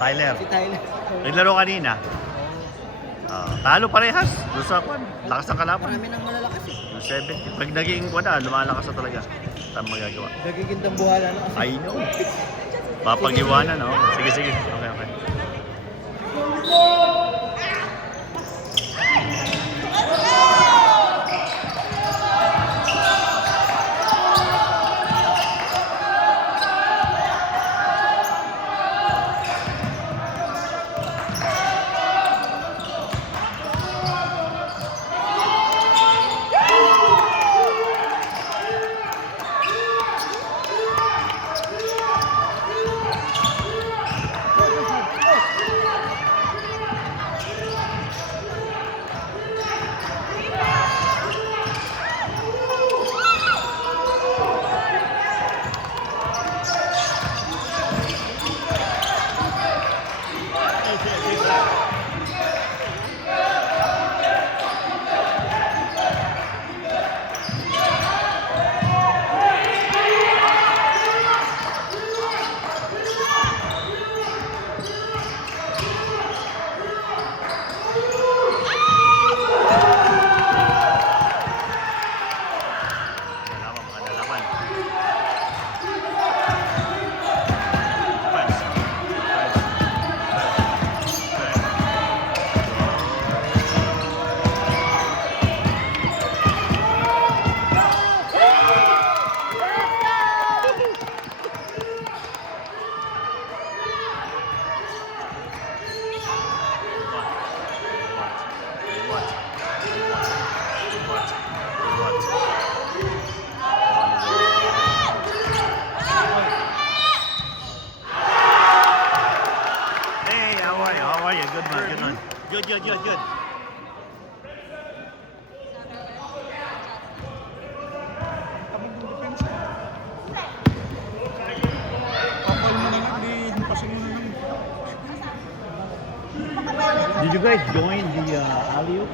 Tyler. Si Tyler. Naglaro kanina. Talo parehas. Doon sa kwan. Lakas ng kalaban. Marami nang malalakas eh. Yung 70. Pag naging kwan na, lumalakas na talaga. Tama magagawa. Nagigindang buhala na kasi. I know. Papag-iwanan, no? Sige, sige. Okay, okay. Good. Did you guys join the alley-oop?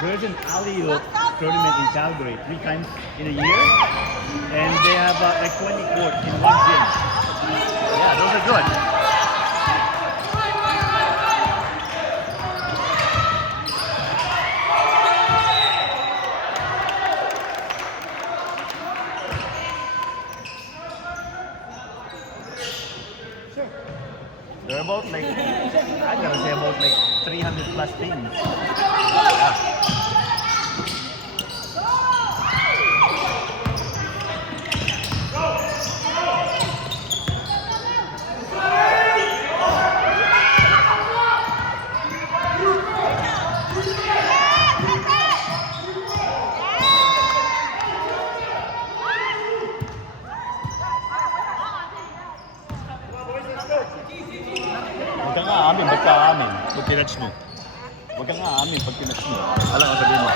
There's an alley-oop tournament in Calgary 3 times in a year, and they have like 20 courts in one gym. Yeah, those are good. They're about like, I gotta say about like 300 plus teams. Yeah. Huwag ka nga amin, ba't ka amin? Pag pinatch mo. Huwag ka nga amin pag pinatch mo. Alam ang sabihin mo.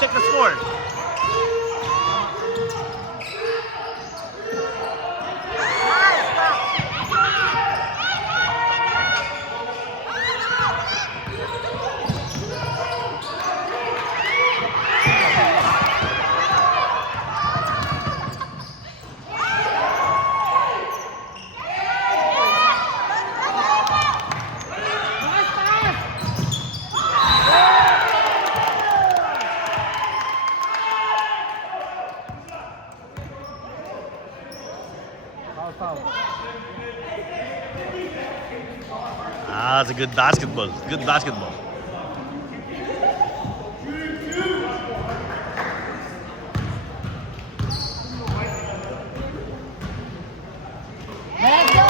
Check the score. Foul. Ah, it's a good basketball. Good basketball. Let's go!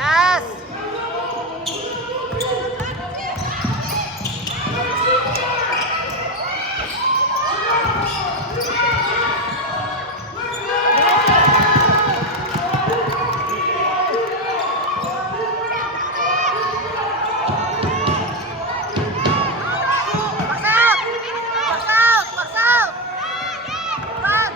Yes! Box out! Box out! Box out! Run!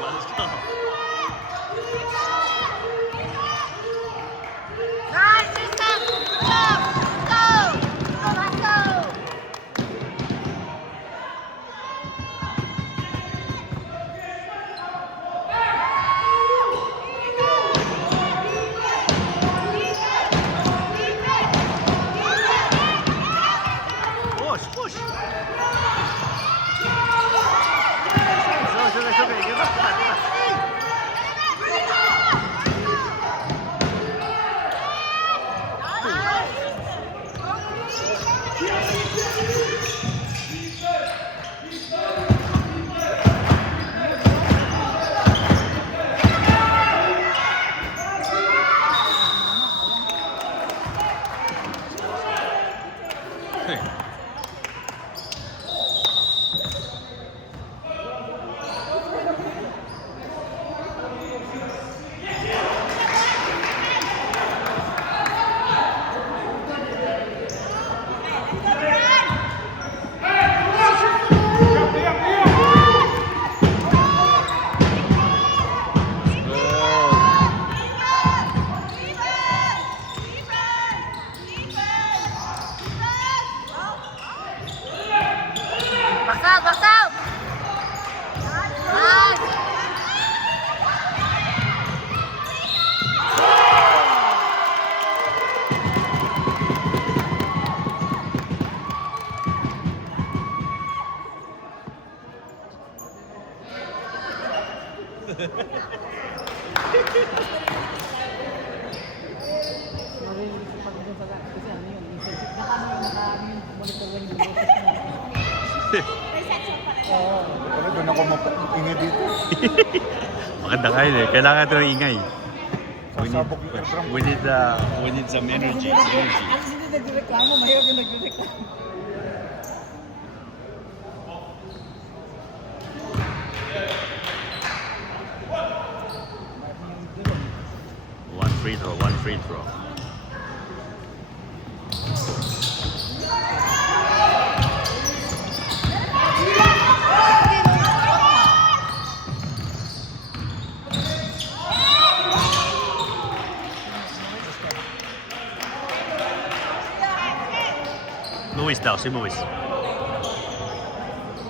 Let's go. Nice, Tristan! Go! Go! Go, let's go! Push, push. It's okay. Give up, give up. Hey. Box out! Box out! Nice! Wala, doon ako mapapingin dito. Maganda kayo eh. Kailangan ito ng ingay. Sasabog yung eardrum. We need some energy. Energy. Alas hindi nagreklamo, mahirap yung nagreklamo. One free throw, one free throw. Luis daw, si Luis.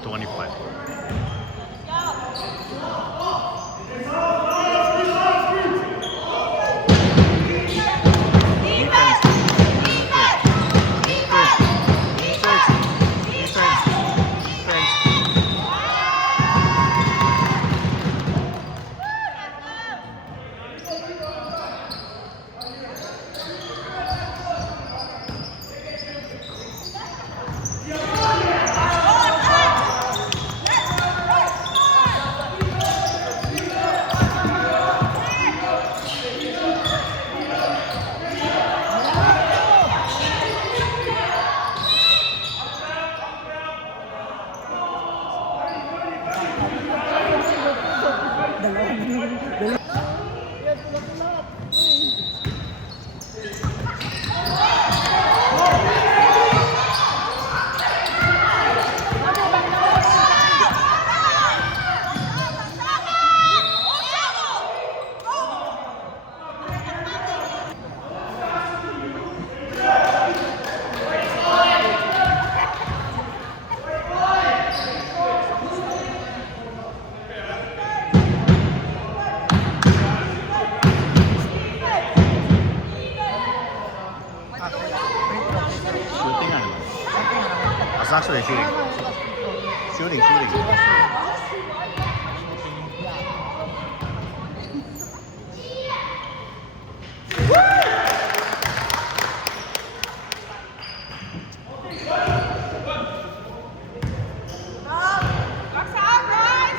25. Yan, tulak lahat. Actually, shooting. Shooting. Box out, guys!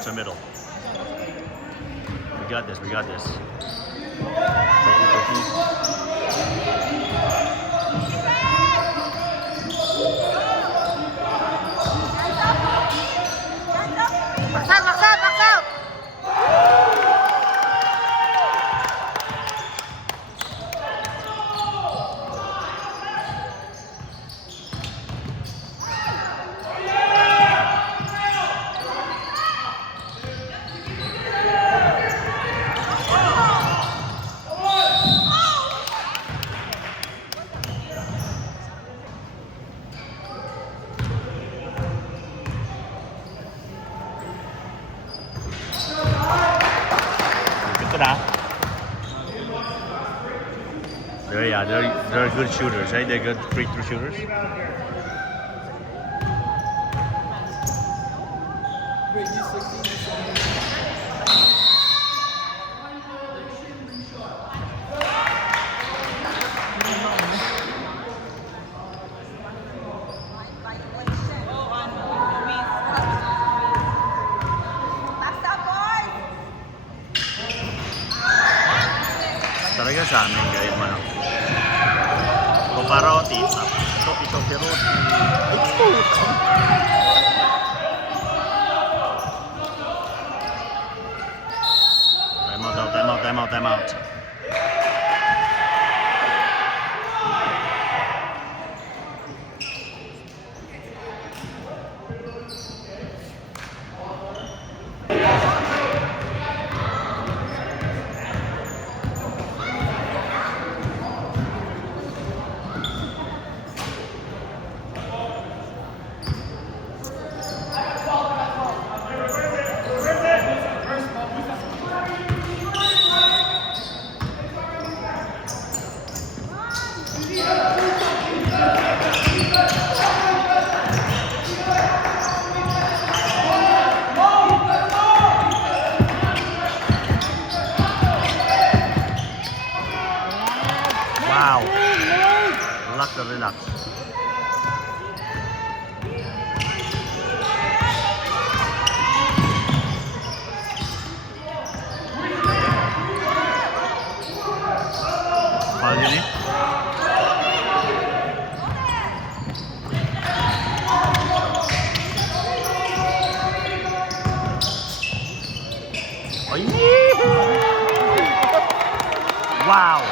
To the middle. We got this. Box out! They're good shooters, right? They're good free throw shooters. Talaga sa amin kahit ano. Kumpara ko tita. Ito pero Time out. Wow. Relax. Foul yun eh. Ay! Wow!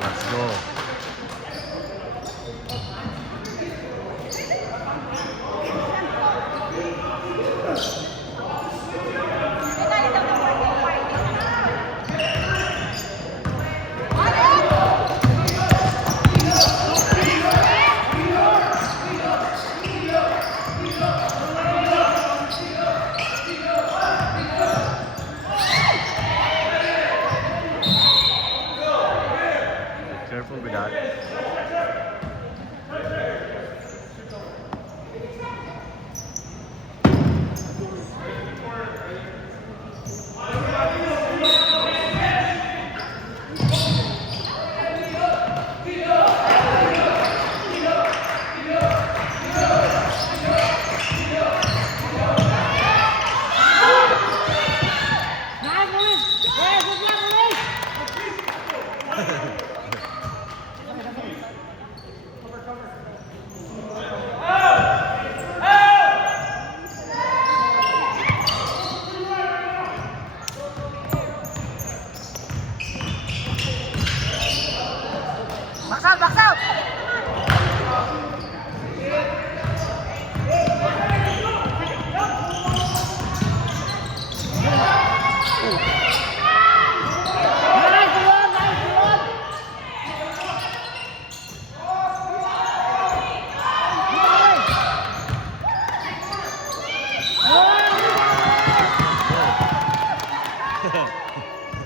Let's go.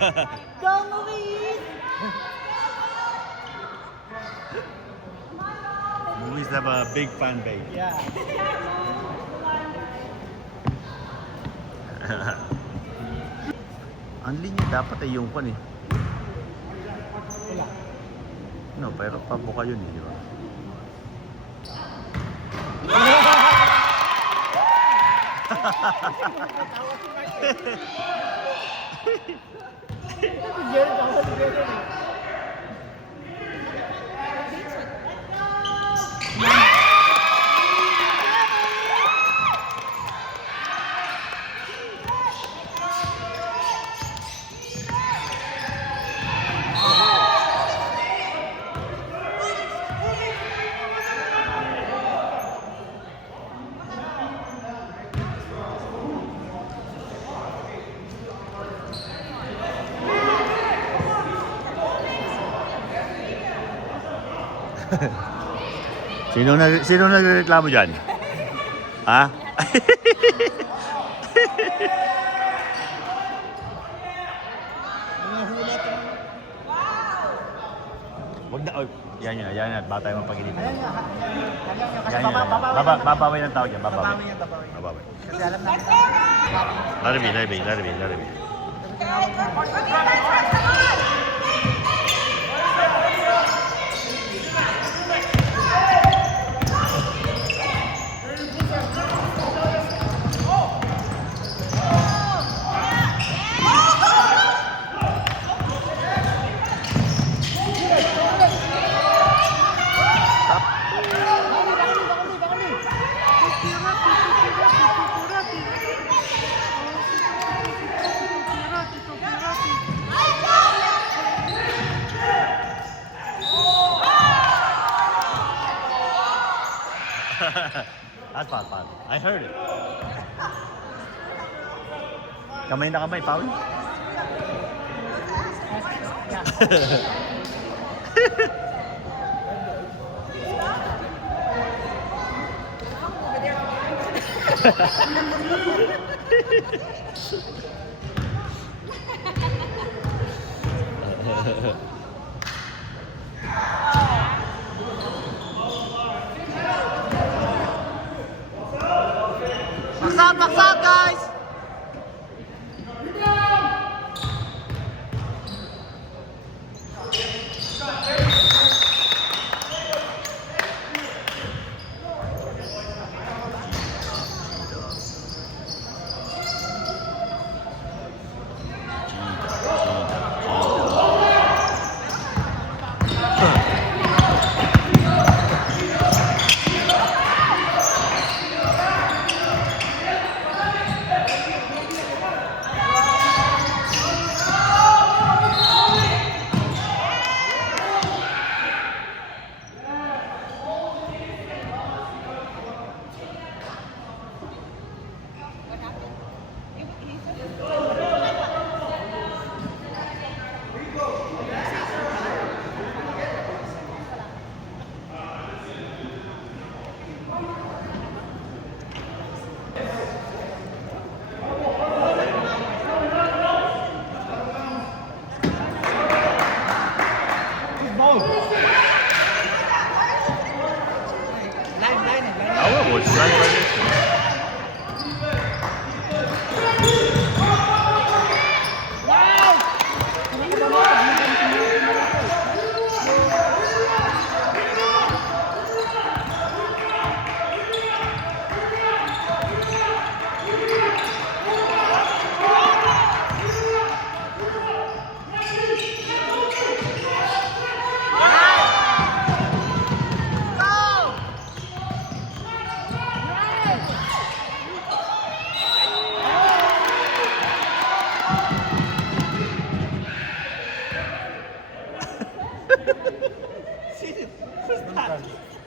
Go, Luis! Movies have a big fan base. Yeah. Ang linya dapat ay yung pan eh. Wala. No, pero pabuka yun eh, di ba? Jerry, tawa si Jerry. Sino nagreklamo dyan? Ha? Wag na, oh, yan. Baka tayo mapaginitan. Ayan nga. Kasi Yan. Babaway ng tawag yan, babaway. Babaway yan, babaway. Babaway. Kasi alam namin. Larry. That's foul. I heard it. Kamay na kamay, foul? Box out, guys!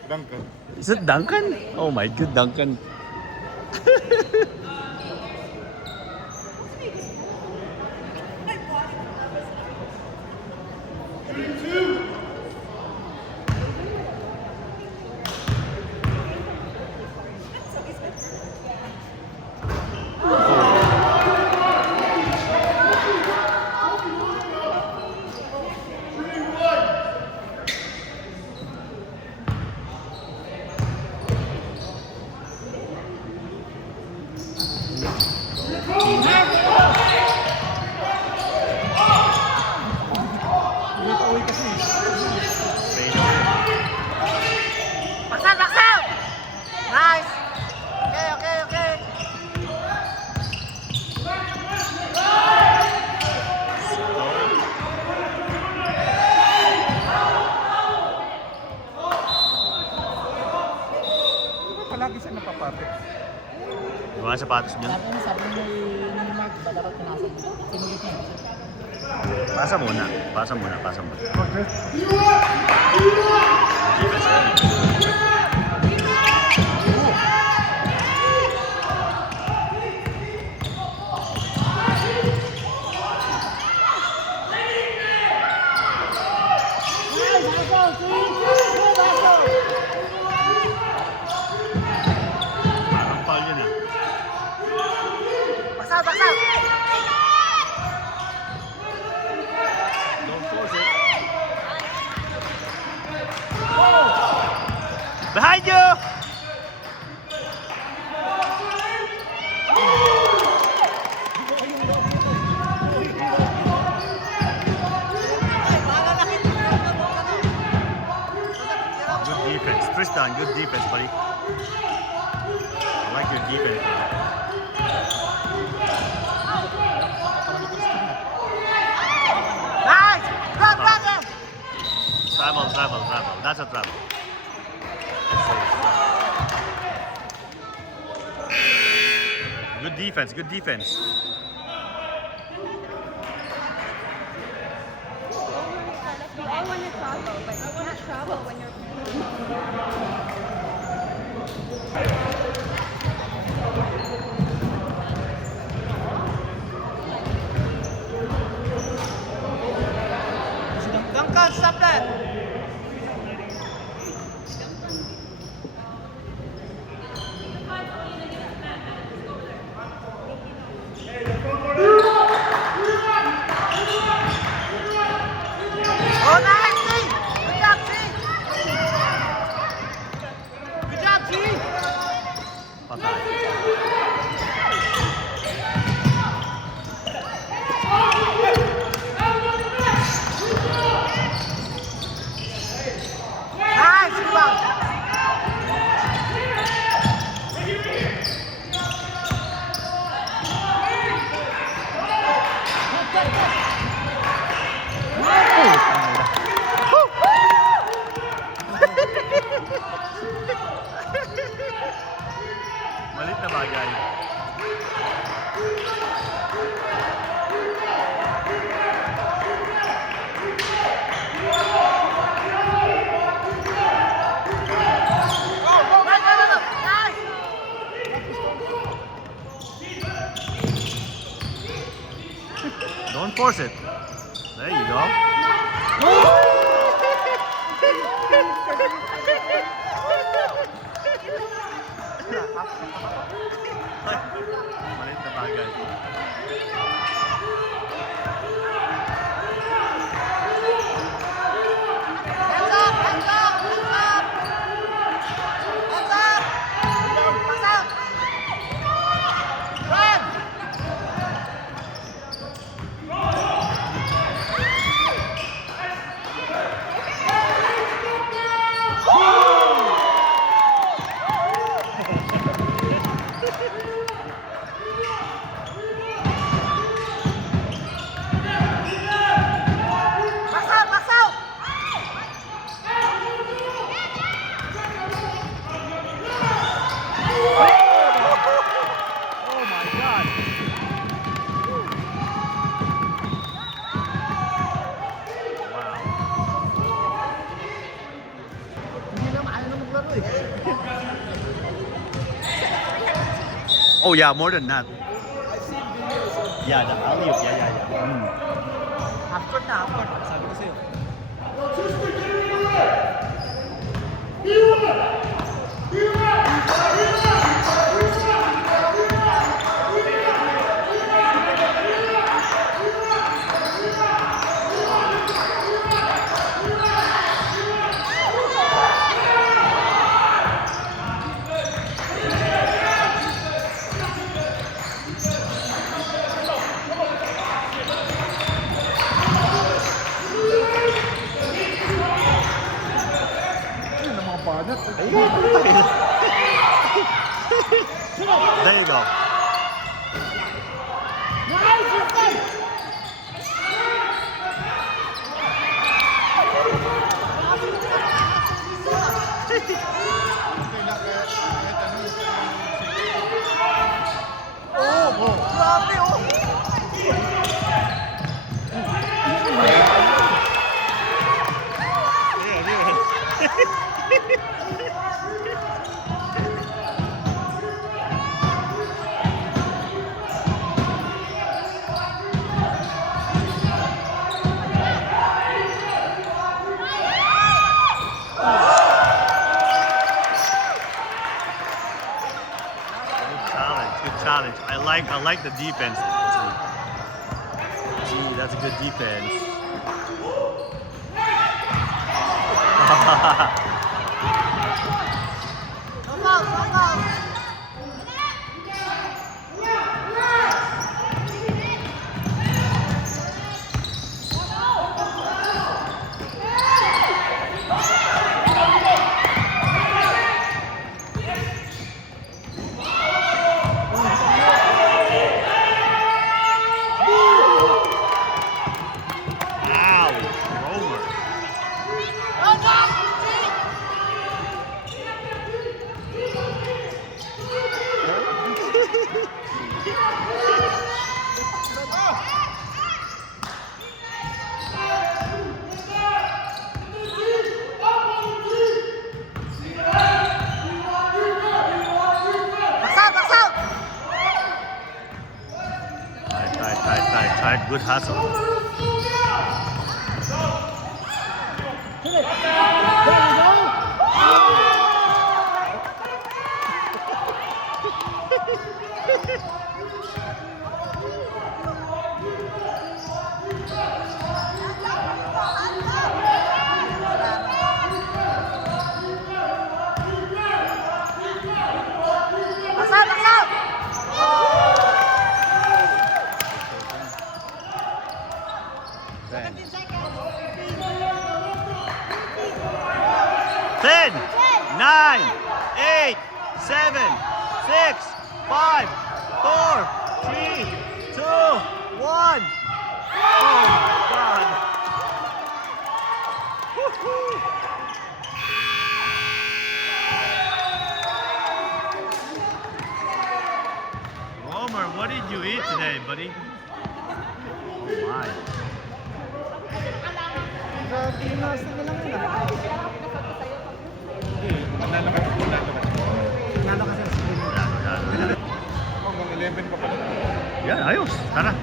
Duncan. Is it Duncan? Oh my god, Duncan. Mga sapatos niya. Sabi mo ni Mark, ba dapat pinasa mo? Sinulit niya. Pasa muna. Pasa muna. Okay. Defense heavy. Parang foul yun ah. Basaw, basaw! Don't force it. Behind you! Good defense. Tristan, good defense, buddy. I like your defense. Nice! Go, brother! Travel. That's a travel. Good defense. You all want to travel, but you can't travel when you're Duncan, stop that! Oh, nice, T! Good job, T! Good job, T! Patay. Nice, rebound! Malit na bagay. Go, nice! Don't force it. There you go. Malit na bagay. Hands up! Hands up! Hands up! Hands up! Pass out! Run! Pass out! Pass out! Oh my God! Wow. Hindi naman ayaw na maglaro eh. Oh yeah, more than that. Yeah, the alley-oop. Yeah. Half court na, half court. Sabi ko sa'yo. Yun ang mga banat. There you go. good challenge. I like the defense. Gee, that's a good defense. No foul, no foul. Ow! Romer. No, no. Pass out. Tight. Good hustle. Pass out. 17 seconds. 10, 9, 8, 7, 6, 5, 4, 3, 2, 1. Oh my God. Woohoo. Romer, what did you eat today, buddy? Oh my. Sa Pinas na lang yun ah. Nanalo kasi sa Pinas. Hanggang 11 pa pala. Yan, ayos. Tara.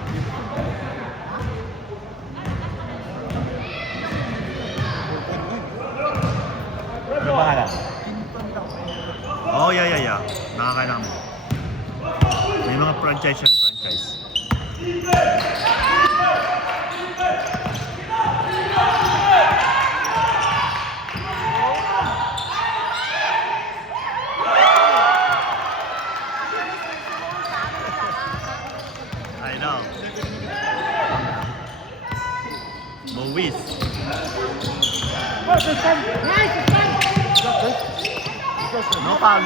Ano pangalan? Oh, yeah. Nakakailangan mo. May mga franchise yan, franchise. I know. Movies. No foul.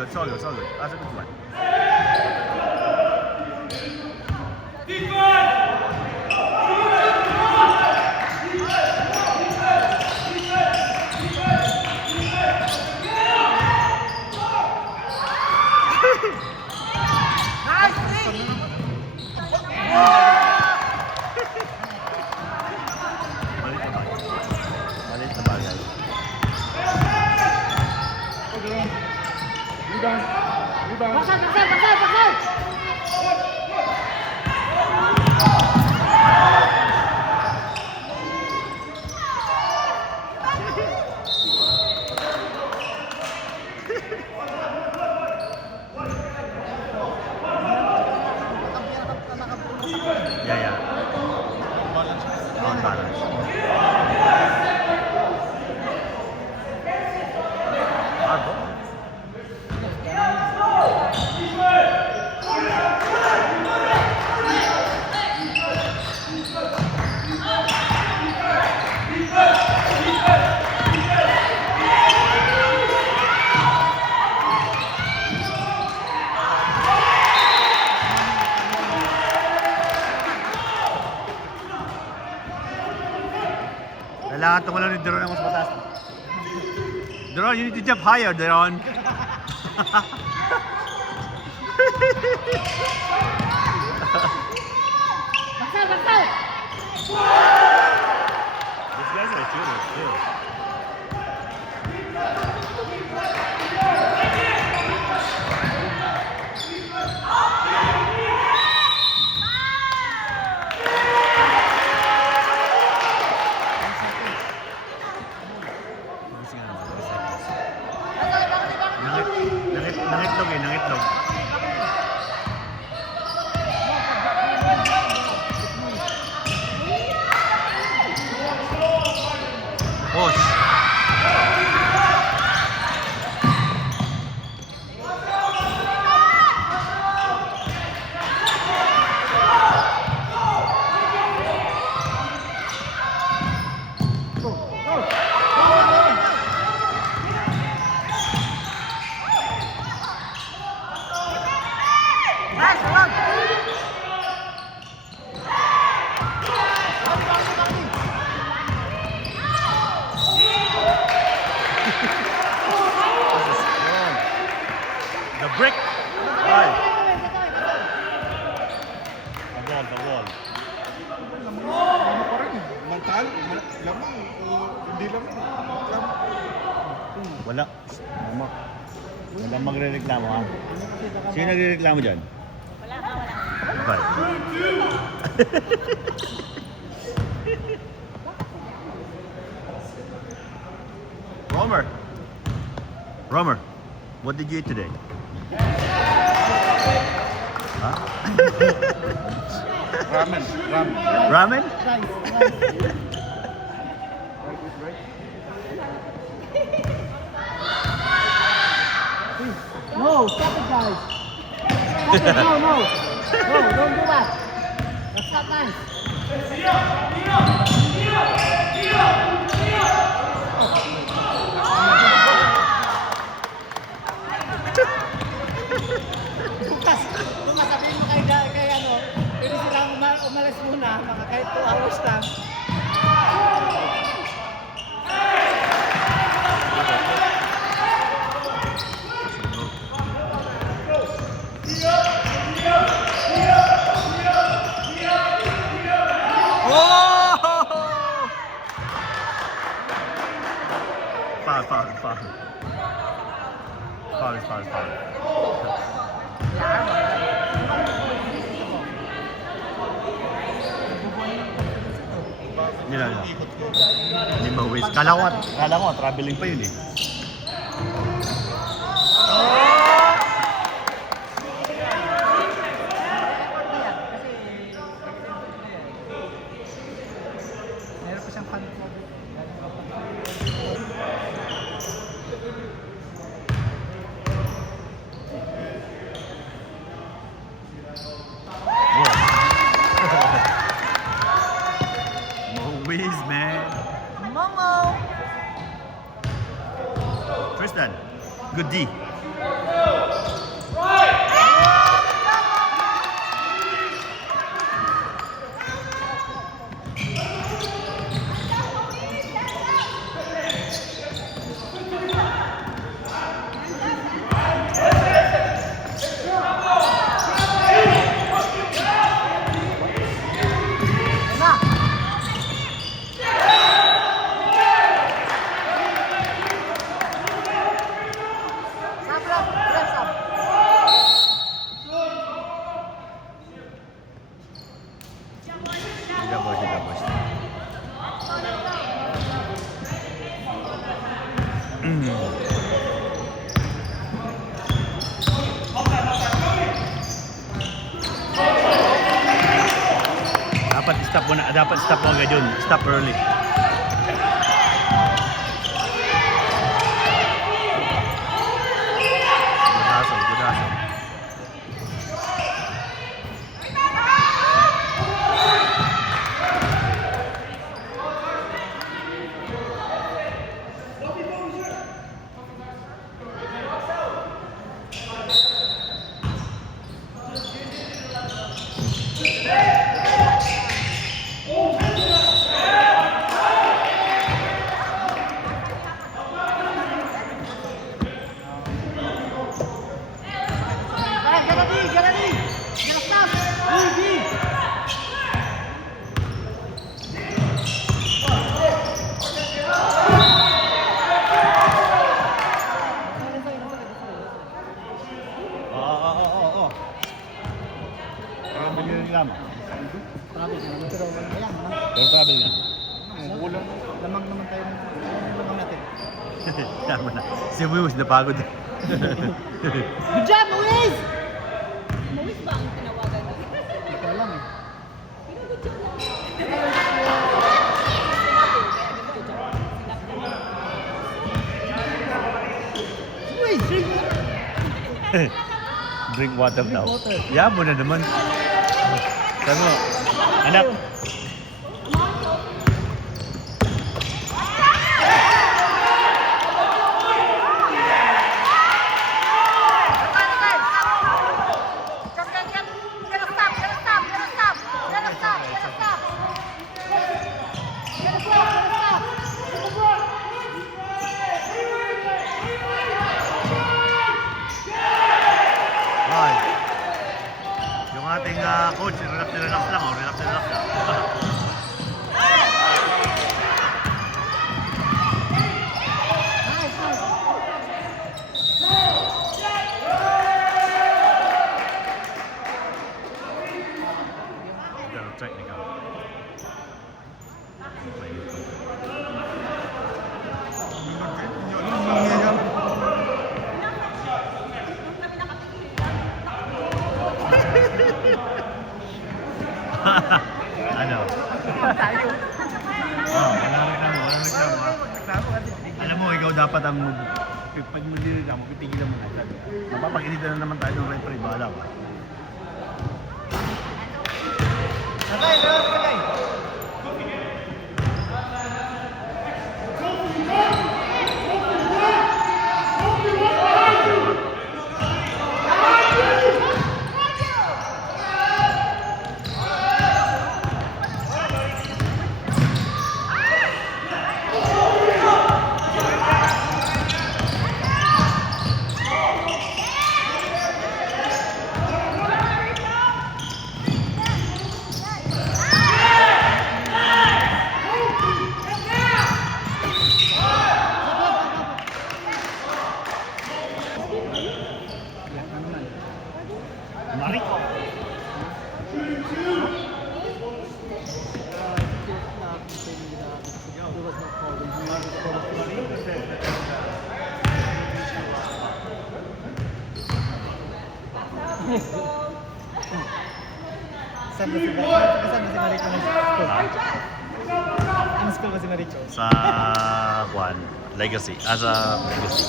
It's all good. That's a good one. Nice. Malit na bagay. Rebound. Yeah. On balance. Hard ball. Kailangan tumalon ni Deron ng mas mataas. Deron, you need to jump higher, Deron. wall, the wall. Ano pa rin eh. Mental, lamang, hindi lamang. Wala. Walang magre-reklamo ha. Sino nagre-reklamo dyan? Wala ka, wala. Bye. Romer, what did you eat today? Huh? Ramen. Ramen? No, stop it, guys. Stop it. No, no. No, don't do that. That's not nice. Bukas, sabihin mo kay ano, pwede silang umalis muna, mga kahit 2 hours lang. Foul. Yun. Hindi ma-waste. Kala ko, traveling pa yun eh. Meron pa siyang fan club. Whiz, man. Momo! Tristan, good D. Gabos. Dapat stop mo agad yun. Stop early. Good hustle. Travel nga. Lamang naman tayo. Lamang natin. Tama na. Si Wimus napagod. Good job, Luis! Mawis ba ang tinawagan mo? Hindi ko alam eh. Luis, drink water. Drink water daw. water. Yabo na naman. Sabi mo, anak, yung ating coach, relax lang. lang, oh. Relax na relax lang. Nice, nice. Pero technical. Hindi alam ano nangyayari. Ano? Oh, walang reklamo. Alam mo, ikaw dapat ang pag magdireklamo, pipigilan mo na agad. Mapapaginitan na naman tayo ng referee, bahala ka. Mariko! Saan ba si Marico na school? Ano school ba si Marico? Sa Juan, Legacy. Sa Legacy.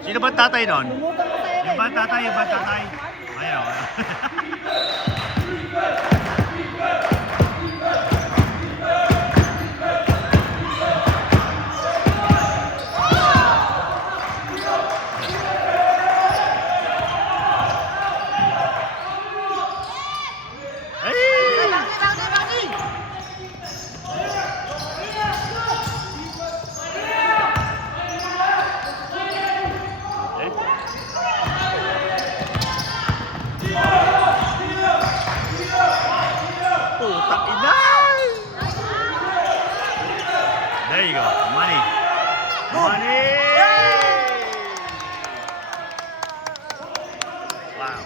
Sino ba tatay doon? Yung ba tatay? Ayaw. There you go. Money. Money! Wow.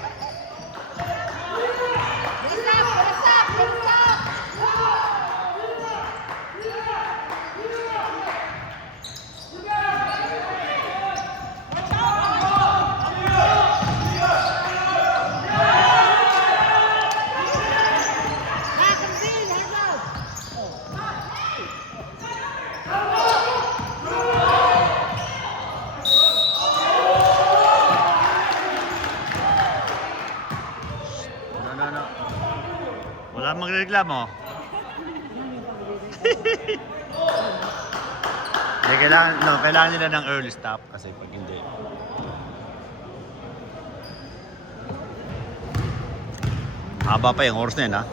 No. Wala magreklamo. Kailangan nila ng early stop kasi pag hindi. Haba pa yung oras na yun, ha?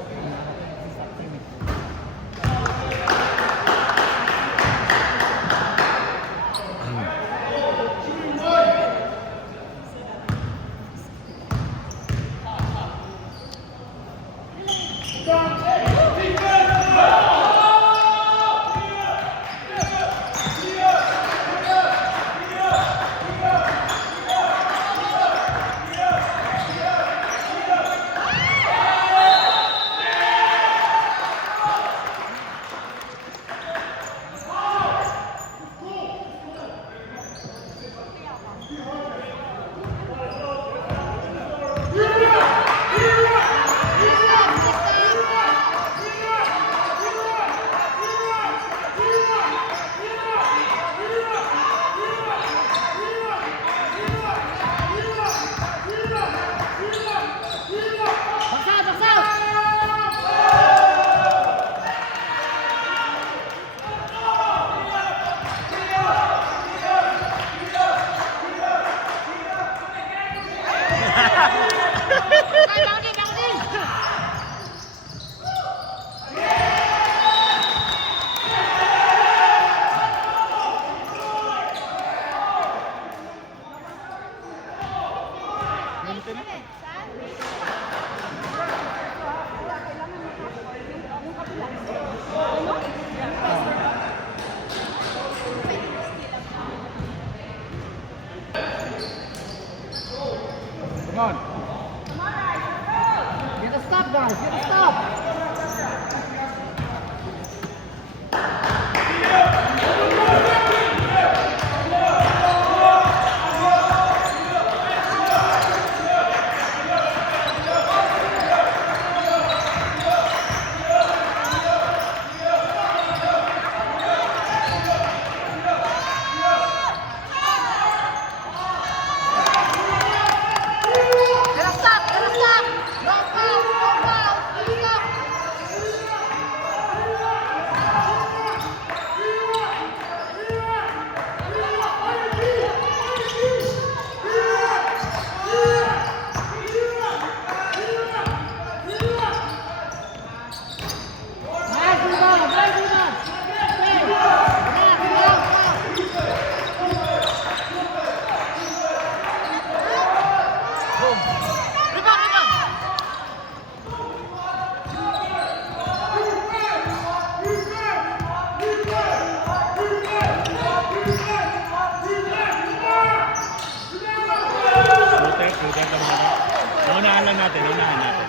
Naunahan lang natin, naunahan natin.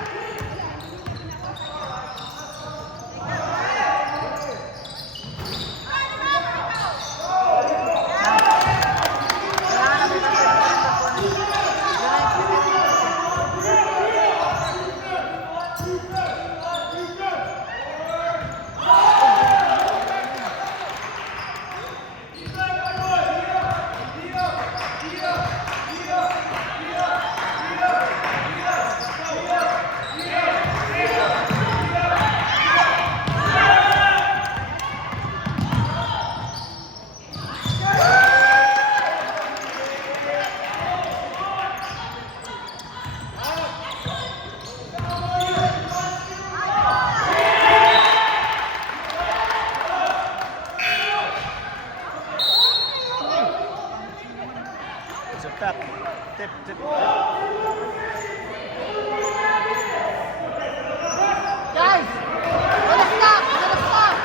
Tap, tip, tip, tip. Guys! Gotta stop! Gotta stop!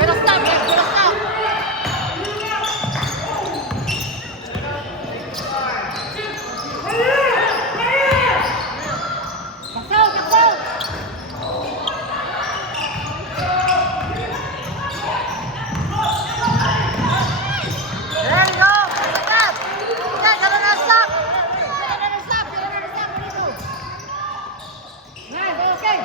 Gotta stop, guys! Gotta stop! Baksaw! Baksaw! There you go! Stop! Okay, gotta stop! Gotta stop! Gotta stop! Dito! Nice! Okay!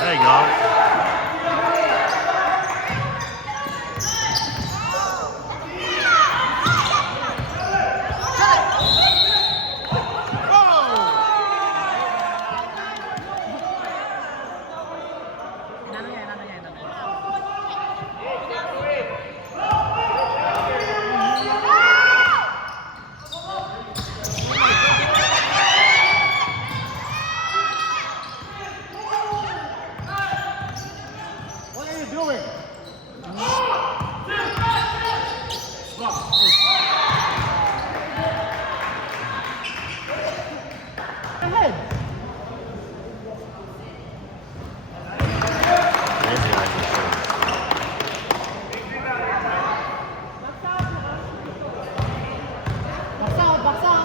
There you go. What are you doing? Ahead. There's the eyes of the show. Baksaw! Baksaw!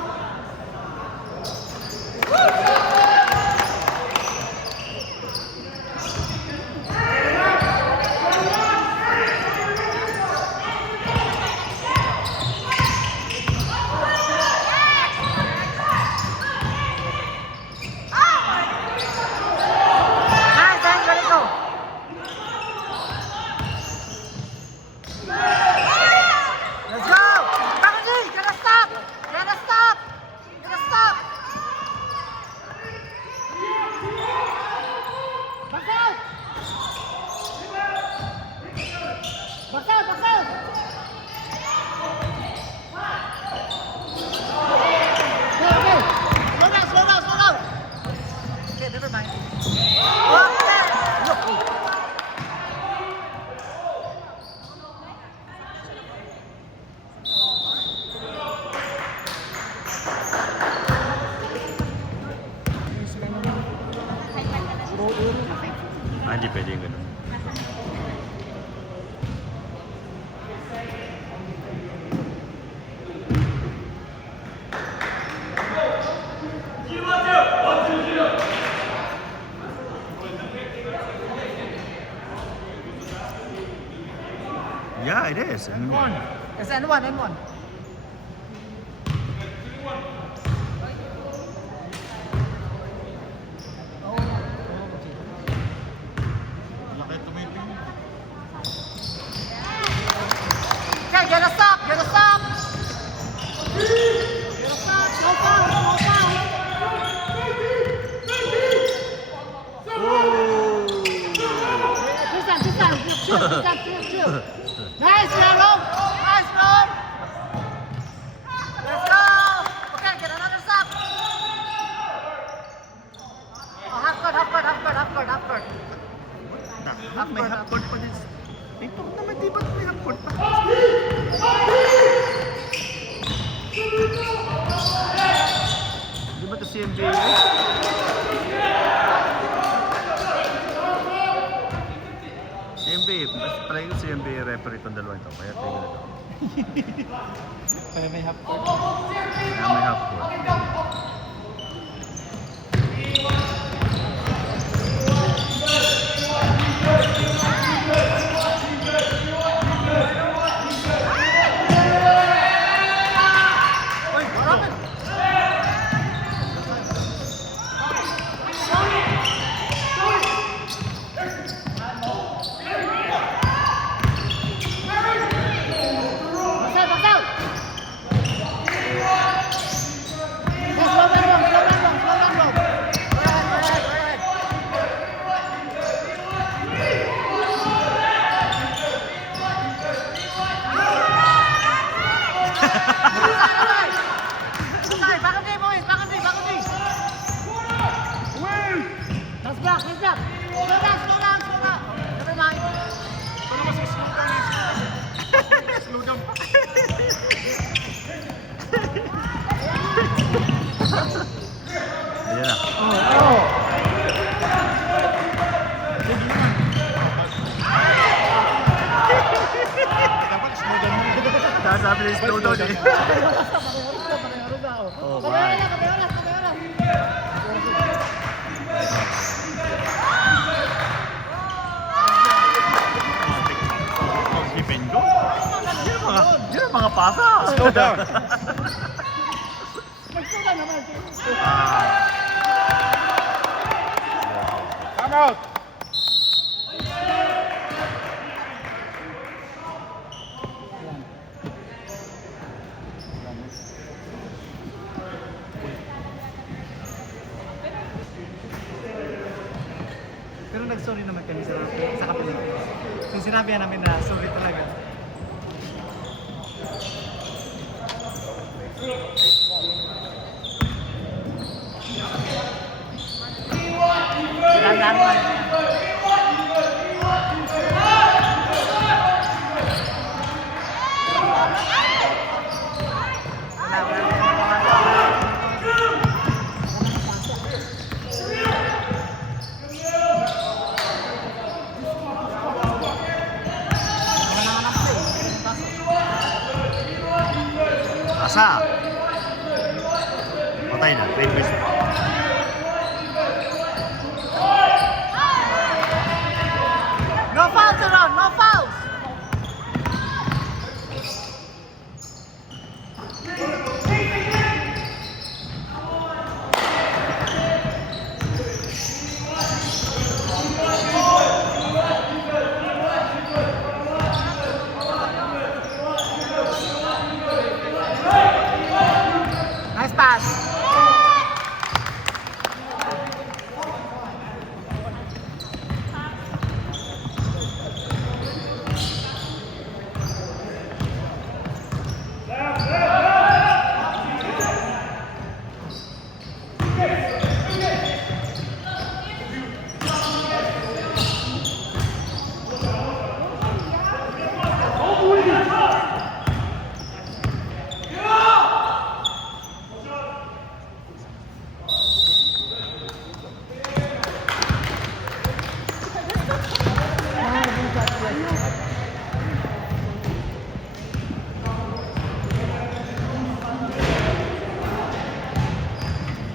Nice, thanks, let it go. Let's go! Bakit? Gotta stop! Gotta stop! Gotta stop! Baksaw! Baksaw! Baksaw! Okay, okay. Slow down, slow down, slow down. Okay, never mind. Okay. Look. Hindi pwede yung ganun. Yeah, it is. N1. It's N1, N1. Laki tumipin. Okay, gotta stop! Gotta stop! Gotta stop! No foul! No chill. Nice, Long. Nice, Long. Let's go. Okay, get another stop. Oh, half court. May half court pa din. May court naman, di ba may half court pa? Di ba ito si NBA? Si NBA, mas try ko si NBA referee itong dalawa ito. Kaya tayo na ito. Kaya may half court. Kaya may half court. Back out. Yes, slow down, Long. Go ahead. Back up there, boys. Back up there. Let's block. Slow down. Never mind. Pero mas slow down eh. Slow down pa. Ayan na. Dapat slow down mo. Sabi na slow down eh. Oh, bye. Si Benjo? Yan ang mga pasa. Slow down. Come out. Pero nag-sorry naman kami sa kapatid. So sinabi namin na sorry talaga. Dahan-dahan lang. Asa. Patay na. Wait.